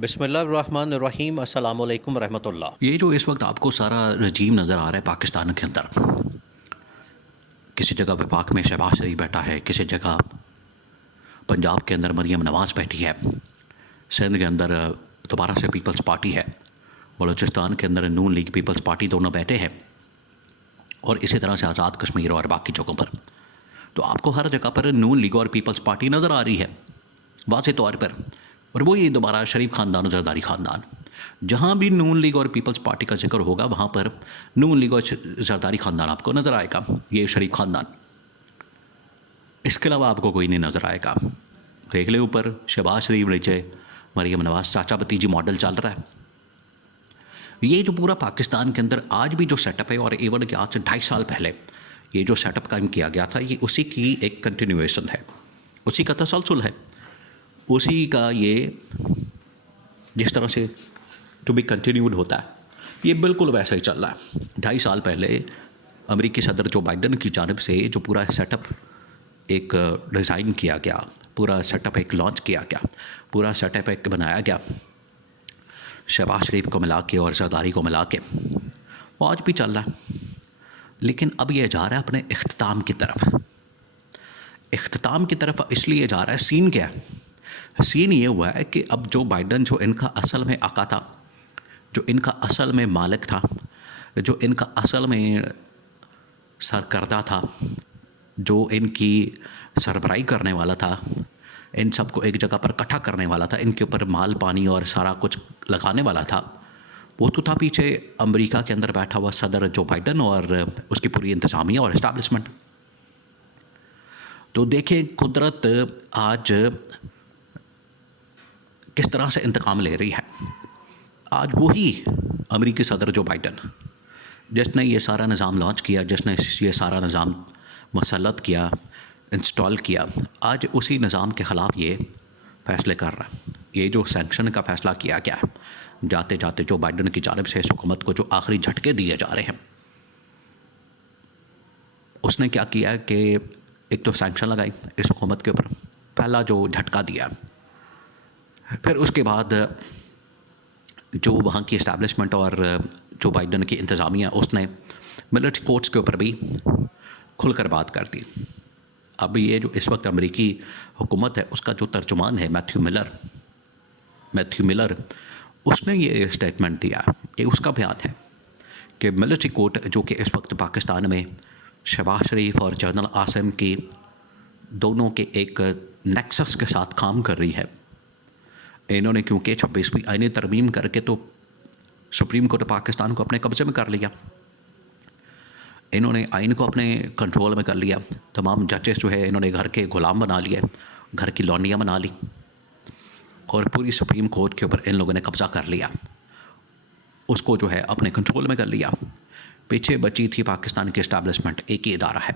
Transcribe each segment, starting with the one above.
बिस्मिल्लाहिर्रहमानिर्रहीम अस्सलाम वालेकुम रहमतुल्लाह। ये जो इस वक्त आपको सारा रजीम नज़र आ रहा है पाकिस्तान के अंदर, किसी जगह वफाक में शहबाज शरीफ बैठा है, किसी जगह पंजाब के अंदर मरीम नवाज़ बैठी है, सिंध के अंदर दोबारा से पीपल्स पार्टी है, बलूचिस्तान के अंदर नून लीग पीपल्स पार्टी दोनों बैठे हैं, और इसी तरह से आज़ाद कश्मीर और बाकी जगहों पर। तो आपको हर जगह पर नून लीग और पीपल्स पार्टी नज़र आ रही है वाज़े तौर पर, और वो ये दोबारा शरीफ ख़ानदान और जरदारी ख़ानदान। जहाँ भी नून लीग और पीपल्स पार्टी का जिक्र होगा वहाँ पर नून लीग और जरदारी ख़ानदान आपको नज़र आएगा, ये शरीफ ख़ानदान। इसके अलावा आपको कोई नहीं नज़र आएगा। देख ले ऊपर शहबाज शरीफ, नीचे मरीम नवाज़, चाचा भतीजी मॉडल चल रहा है। ये जो पूरा पाकिस्तान के अंदर आज भी जो सेटअप है, और इवन कि आज से 2.5 साल पहले ये जो सेटअप कायम किया गया था, ये उसी की एक कंटिन्यूएशन है, उसी का तसलसल है, उसी का ये जिस तरह से टू बी कंटिन्यूड होता है, ये बिल्कुल वैसा ही चल रहा है। 2.5 साल पहले अमेरिकी सदर जो बाइडन की जानिब से जो पूरा सेटअप एक डिज़ाइन किया गया, पूरा सेटअप एक लॉन्च किया गया, पूरा सेटअप एक बनाया गया शहबाज शरीफ को मिला के और जरदारी को मिला के, वो आज भी चल रहा है। लेकिन अब ये जा रहा है अपने इख्तिताम की तरफ। इख्तिताम की तरफ इसलिए जा रहा है, सीन क्या है? सीन ये हुआ है कि अब जो बाइडन, जो इनका असल में आका था, जो इनका असल में मालिक था, जो इनका असल में सरकर्दा था, जो इनकी सरबराही करने वाला था, इन सबको एक जगह पर इकट्ठा करने वाला था, इनके ऊपर माल पानी और सारा कुछ लगाने वाला था, वो तो था पीछे अमेरिका के अंदर बैठा हुआ सदर जो बाइडन और उसकी पूरी इंतज़ामिया और इस्टेब्लिशमेंट। तो देखें कुदरत आज किस तरह से इंतकाम ले रही है। आज वही अमेरिकी सदर जो बाइडन, जिसने ये सारा निज़ाम लॉन्च किया, जिसने ये सारा निज़ाम मुसल्लत किया, इंस्टॉल किया, आज उसी निज़ाम के ख़िलाफ़ ये फ़ैसले कर रहा है। ये जो सैंक्शन का फ़ैसला किया गया है, जाते जाते जो बाइडन की जानिब से इस हुकूमत को जो आखिरी झटके दिए जा रहे हैं, उसने क्या किया कि एक तो सैंक्शन लगाई इस हुकूमत के ऊपर, पहला जो झटका दिया। फिर उसके बाद जो वहाँ की इस्टेब्लिशमेंट और जो बाइडन की इंतज़ामिया, उसने मिलिट्री कोर्ट्स के ऊपर भी खुलकर बात कर दी। अब ये जो इस वक्त अमेरिकी हुकूमत है, उसका जो तर्जुमान है मैथ्यू मिलर, उसने ये स्टेटमेंट दिया, ये उसका बयान है कि मिलिट्री कोर्ट जो कि इस वक्त पाकिस्तान में शहबाज शरीफ और जनरल आसिम की दोनों के एक नेक्सस के साथ काम कर रही है। इन्होंने क्योंकि 26वीं आईनी तरमीम करके तो सुप्रीम कोर्ट पाकिस्तान को अपने कब्ज़े में कर लिया, इन्होंने आइन को अपने कंट्रोल में कर लिया, तमाम जजेस जो है इन्होंने घर के ग़ुलाम बना लिए, घर की लौंडियाँ बना ली, और पूरी सुप्रीम कोर्ट के ऊपर इन लोगों ने कब्ज़ा कर लिया, उसको जो है अपने कंट्रोल में कर लिया। पीछे बची थी पाकिस्तान की इस्टेब्लिशमेंट, एक ही इदारा है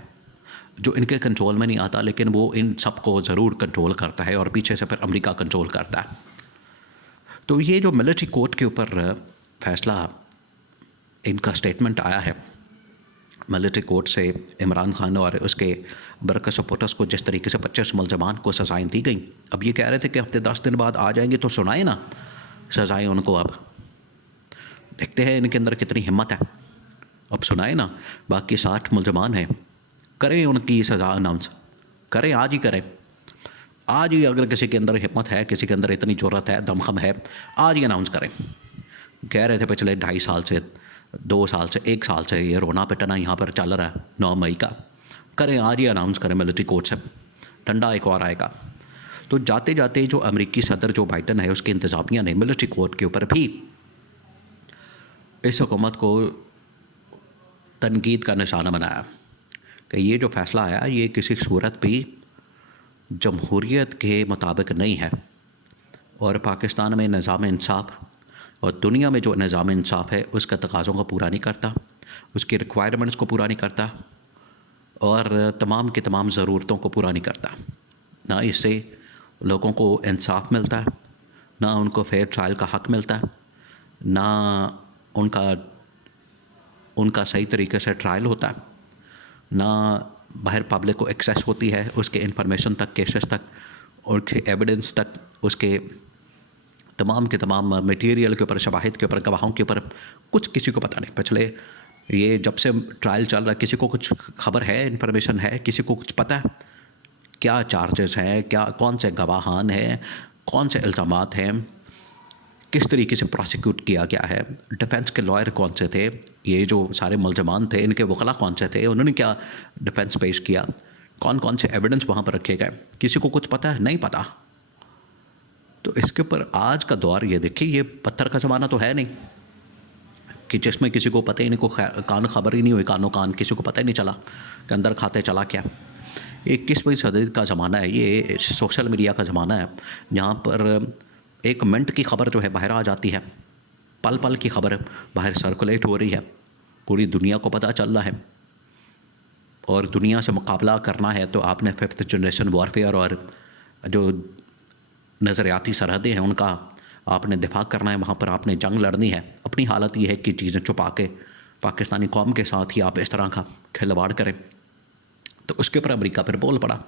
जो इनके कंट्रोल में नहीं आता, लेकिन वो इन सब को ज़रूर कंट्रोल करता है, और पीछे से फिर अमेरिका कंट्रोल करता है। तो ये जो मिलिट्री कोर्ट के ऊपर फ़ैसला, इनका स्टेटमेंट आया है मिलिट्री कोर्ट से, इमरान खान और उसके बरकत सपोर्टर्स को जिस तरीके से 25 मुलज़मान को सज़ाएँ दी गई, अब ये कह रहे थे कि हफ्ते 10 दिन बाद आ जाएंगे तो सुनाए ना सज़ाएँ उनको। अब देखते हैं इनके अंदर कितनी हिम्मत है, अब सुनाए ना। बाकी 60 मुलज़मान हैं, करें उनकी सज़ा अनाउंस, करें, आज ही करें, आज ही। अगर किसी के अंदर हिम्मत है, किसी के अंदर इतनी ज़रूरत है, दमखम है, आज ही अनाउंस करें। कह रहे थे पिछले 2.5 साल से, 2 साल से, 1 साल से ये रोना पिटना यहाँ पर चल रहा है 9 मई का, करें, आज ही अनाउंस करें मिलिट्री कोर्ट से, ठंडा एक और आएगा। तो जाते जाते जो अमेरिकी सदर जो बाइडन है, उसकी इंतज़ामिया ने मिलिट्री कोर्ट के ऊपर भी इस हुकूमत को तनकीद का निशाना बनाया कि ये जो फ़ैसला आया, ये किसी सूरत भी जमहूरियत के मुताबिक नहीं है, और पाकिस्तान में निज़ाम इंसाफ़ और दुनिया में जो निज़ाम इंसाफ़ है उसका तकाज़ों को पूरा नहीं करता, उसकी रिक्वायरमेंट्स को पूरा नहीं करता, और तमाम की तमाम ज़रूरतों को पूरा नहीं करता। ना इससे लोगों को इंसाफ मिलता है, ना उनको फेयर ट्रायल का हक़ मिलता है, ना उनका सही तरीके से ट्रायल होता है, ना बाहर पब्लिक को एक्सेस होती है उसके इंफॉर्मेशन तक, केसेस तक, उसके एविडेंस तक, उसके तमाम के तमाम मटेरियल के ऊपर, शवाहिद के ऊपर, गवाहों के ऊपर कुछ किसी को पता नहीं। पिछले ये जब से ट्रायल चल रहा है, किसी को कुछ खबर है, इन्फॉर्मेशन है, किसी को कुछ पता है क्या चार्जेस हैं, क्या कौन से गवाहान हैं, कौन से इल्ज़ामात हैं, किस तरीके से प्रोसिक्यूट किया गया है, डिफेंस के लॉयर कौन से थे, ये जो सारे मुलजमान थे इनके वकला कौन से थे, उन्होंने क्या डिफेंस पेश किया, कौन कौन से एविडेंस वहाँ पर रखे गए, किसी को कुछ पता है? नहीं पता। तो इसके ऊपर आज का दौर ये देखिए, ये पत्थर का ज़माना तो है नहीं कि जिसमें किसी को पता ही नहीं, को कान खबर ही नहीं हुई, कानों कान किसी को पता ही नहीं चला कि अंदर खाते चला क्या। 21वीं सदी का ज़माना है, ये सोशल मीडिया का ज़माना है, जहाँ पर एक मिनट की खबर जो है बाहर आ जाती है, पल पल की खबर बाहर सर्कुलेट हो रही है, पूरी दुनिया को पता चल रहा है। और दुनिया से मुकाबला करना है तो आपने 5th जनरेशन वॉरफेयर और जो नज़रियाती सरहदें हैं उनका आपने दिफा करना है, वहाँ पर आपने जंग लड़नी है। अपनी हालत ये है कि चीज़ें छुपा के पाकिस्तानी कौम के साथ ही आप इस तरह का खिलवाड़ करें। तो उसके ऊपर अमेरिका फिर बोल पड़ा,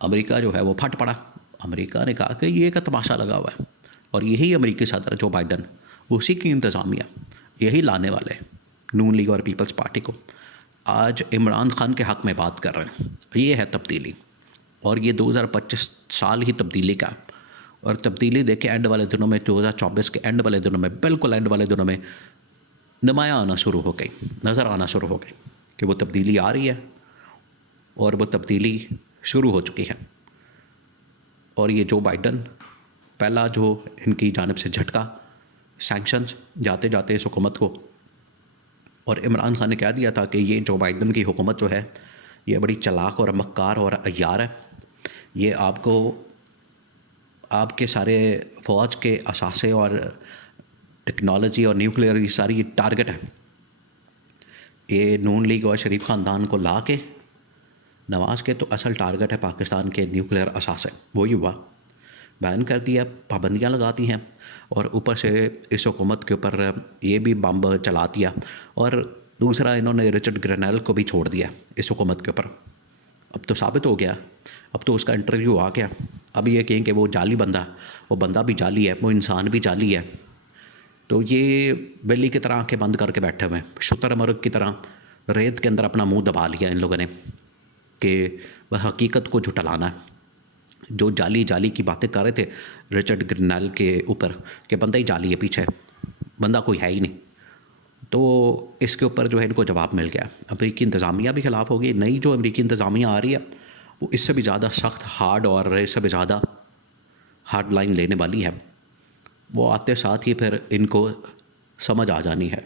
अमेरिका जो है वो फट पड़ा। अमेरिका ने कहा कि ये का तमाशा लगा हुआ है, और यही अमेरिकी सदर जो बाइडन, उसी की इंतज़ामिया यही लाने वाले नून लीग और पीपल्स पार्टी को आज इमरान खान के हक़ में बात कर रहे हैं। ये है तब्दीली, और ये 2025 साल ही तब्दीली का। और तब्दीली देखे एंड वाले दिनों में, 2024 के एंड वाले दिनों में, बिल्कुल एंड वाले दिनों में नुमायाँ आना शुरू हो गई, नज़र आना शुरू हो गई कि वो तब्दीली आ रही है, और वो तब्दीली शुरू हो चुकी है। और ये जो बाइडन, पहला जो इनकी जानिब से झटका, सैंक्शंस जाते जाते इस हुकूमत को, और इमरान खान ने कह दिया था कि ये जो बाइडन की हुकूमत जो है ये बड़ी चालाक और मक्कार और अय्यार है, ये आपको आपके सारे फ़ौज के असासे और टेक्नोलॉजी और न्यूक्लियर की सारी टारगेट है। ये नून लीग और शरीफ ख़ानदान को ला के नवाज के तो असल टारगेट है पाकिस्तान के न्यूक्लियर असासे, वही हुआ। बैन कर दिया, पाबंदियाँ लगाती हैं, और ऊपर से इस हुकूमत के ऊपर ये भी बम चला दिया। और दूसरा, इन्होंने रिचर्ड ग्रेनेल को भी छोड़ दिया इस हुकूमत के ऊपर। अब तो साबित हो गया, अब तो उसका इंटरव्यू आ गया। अब ये कहें कि वो जाली बंदा, वो बंदा भी जाली है, वो इंसान भी जाली है। तो ये बिल्ली की तरह आँखें बंद करके बैठे हुए हैं, शुतुरमुर्ग की तरह रेत के अंदर अपना मुँह दबा लिया इन लोगों ने कि वह हकीकत को झुटलाना है। जो जाली जाली की बातें कर रहे थे रिचर्ड ग्रेनेल के ऊपर कि बंदा ही जाली है, पीछे बंदा कोई है ही नहीं, तो इसके ऊपर जो है इनको जवाब मिल गया। अमेरिकी इंतज़ामिया भी ख़िलाफ़ होगी। नई जो अमेरिकी इंतज़ामिया आ रही है वो इससे भी ज़्यादा सख्त, हार्ड और इससे भी ज़्यादा हार्ड लाइन लेने वाली है। वो आते साथ ही फिर इनको समझ आ जानी है